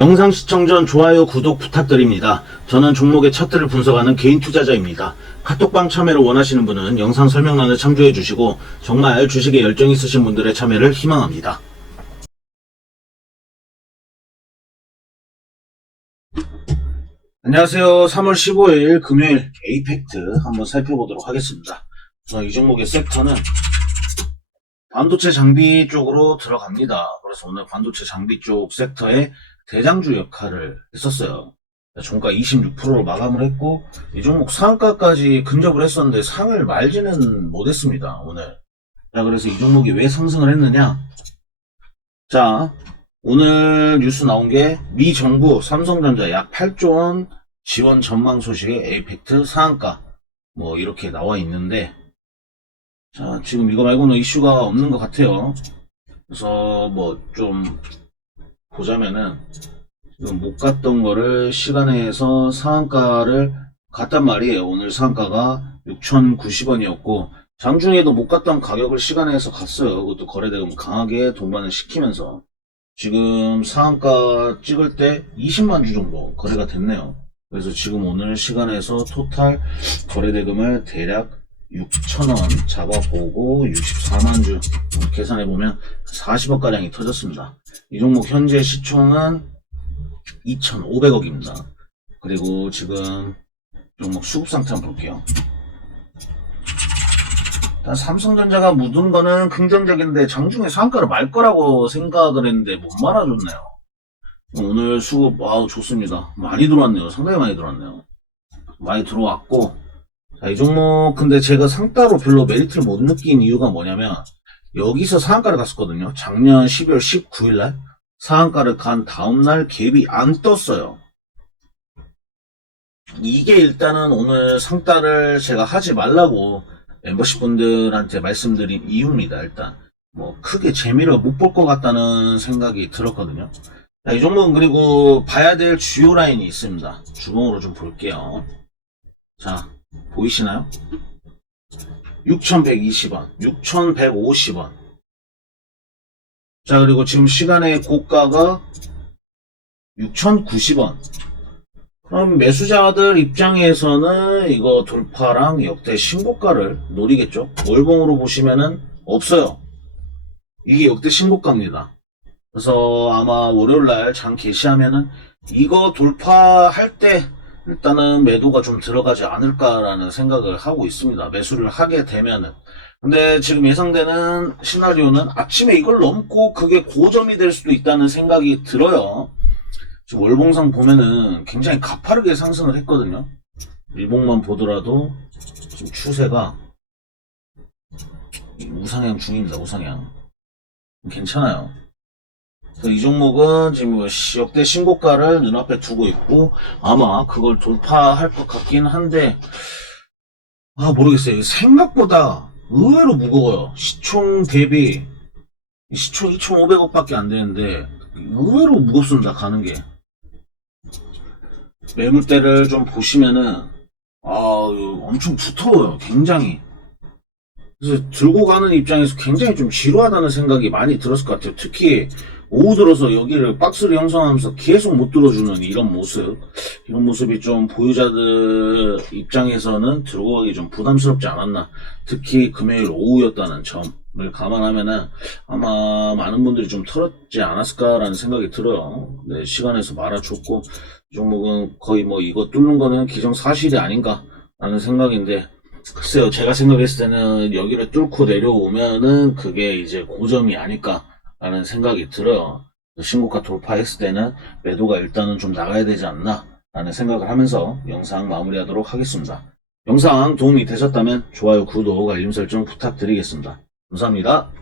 영상 시청 전 좋아요, 구독 부탁드립니다. 저는 종목의 차트를 분석하는 개인 투자자입니다. 카톡방 참여를 원하시는 분은 영상 설명란을 참조해 주시고 정말 주식에 열정 있으신 분들의 참여를 희망합니다. 안녕하세요. 3월 15일 금요일 에이펙트 한번 살펴보도록 하겠습니다. 우선 이 종목의 섹터는 반도체 장비 쪽으로 들어갑니다. 그래서 오늘 반도체 장비 쪽 섹터의 대장주 역할을 했었어요. 종가 26%로 마감을 했고 이 종목 상가까지 근접을 했었는데 상을 말지는 못했습니다. 오늘. 자 그래서 이 종목이 왜 상승을 했느냐? 자 오늘 뉴스 나온 게 미 정부 삼성전자 약 8조 원 지원 전망 소식에 에이펙트 상한가 뭐 이렇게 나와 있는데 자 지금 이거 말고는 이슈가 없는 것 같아요. 그래서 뭐 좀 보자면은 못 갔던 거를 시간에서 상한가를 갔단 말이에요. 오늘 상한가가 6,090원이었고 장중에도 못 갔던 가격을 시간에서 갔어요. 그것도 거래대금 강하게 동반을 시키면서 지금 상한가 찍을 때 20만 주 정도 거래가 됐네요. 그래서 지금 오늘 시간에서 토탈 거래대금을 대략 6천원 잡아보고 64만 주 계산해보면 40억가량이 터졌습니다. 이 종목 현재 시총은 2,500억입니다. 그리고 지금 종목 수급 상태 한번 볼게요. 일단 삼성전자가 묻은 거는 긍정적인데 장중에 상가를 말 거라고 생각을 했는데 못 말아줬네요. 오늘 수급 와우 좋습니다. 많이 들어왔네요. 상당히 많이 들어왔네요. 많이 들어왔고 자, 이 종목 근데 제가 상따로 별로 메리트를 못 느낀 이유가 뭐냐면 여기서 상한가를 갔었거든요. 작년 12월 19일 날 상한가를 간 다음 날 갭이 안 떴어요. 이게 일단은 오늘 상따를 제가 하지 말라고 멤버십 분들한테 말씀드린 이유입니다. 일단 뭐 크게 재미를 못 볼 것 같다는 생각이 들었거든요. 자, 이 종목은 그리고 봐야 될 주요 라인이 있습니다. 주봉으로 좀 볼게요. 자 보이시나요? 6,120원, 6,150원. 자, 그리고 지금 시간의 고가가 6,090원. 그럼 매수자들 입장에서는 이거 돌파랑 역대 신고가를 노리겠죠? 월봉으로 보시면은 없어요. 이게 역대 신고가입니다. 그래서 아마 월요일날 장 개시하면은 이거 돌파할 때 일단은 매도가 좀 들어가지 않을까라는 생각을 하고 있습니다. 매수를 하게 되면은. 근데 지금 예상되는 시나리오는 아침에 이걸 넘고 그게 고점이 될 수도 있다는 생각이 들어요. 지금 월봉상 보면은 굉장히 가파르게 상승을 했거든요. 일봉만 보더라도 지금 추세가 우상향 중입니다. 우상향. 괜찮아요. 그래서 이 종목은 지금 뭐 시- 역대 신고가를 눈앞에 두고 있고 아마 그걸 돌파할 것 같긴 한데 아 모르겠어요. 생각보다 의외로 무거워요. 시총 대비 시총 2,500억밖에 안 되는데 의외로 무겁습니다. 가는 게 매물대를 좀 보시면은 아 엄청 두터워요. 굉장히 그래서 들고 가는 입장에서 굉장히 좀 지루하다는 생각이 많이 들었을 것 같아요. 특히 오후 들어서 여기를 박스를 형성하면서 계속 못 들어주는 이런 모습. 이런 모습이 좀 보유자들 입장에서는 들고 가기 좀 부담스럽지 않았나. 특히 금요일 오후였다는 점을 감안하면은 아마 많은 분들이 좀 털었지 않았을까라는 생각이 들어요. 네, 시간에서 말아줬고, 이 종목은 거의 뭐 이거 뚫는 거는 기정사실이 아닌가 라는 생각인데, 글쎄요, 제가 생각했을 때는 여기를 뚫고 내려오면은 그게 이제 고점이 아닐까 라는 생각이 들어요. 신고가 돌파했을 때는 매도가 일단은 좀 나가야 되지 않나 라는 생각을 하면서 영상 마무리하도록 하겠습니다. 영상 도움이 되셨다면 좋아요, 구독, 알림 설정 부탁드리겠습니다. 감사합니다.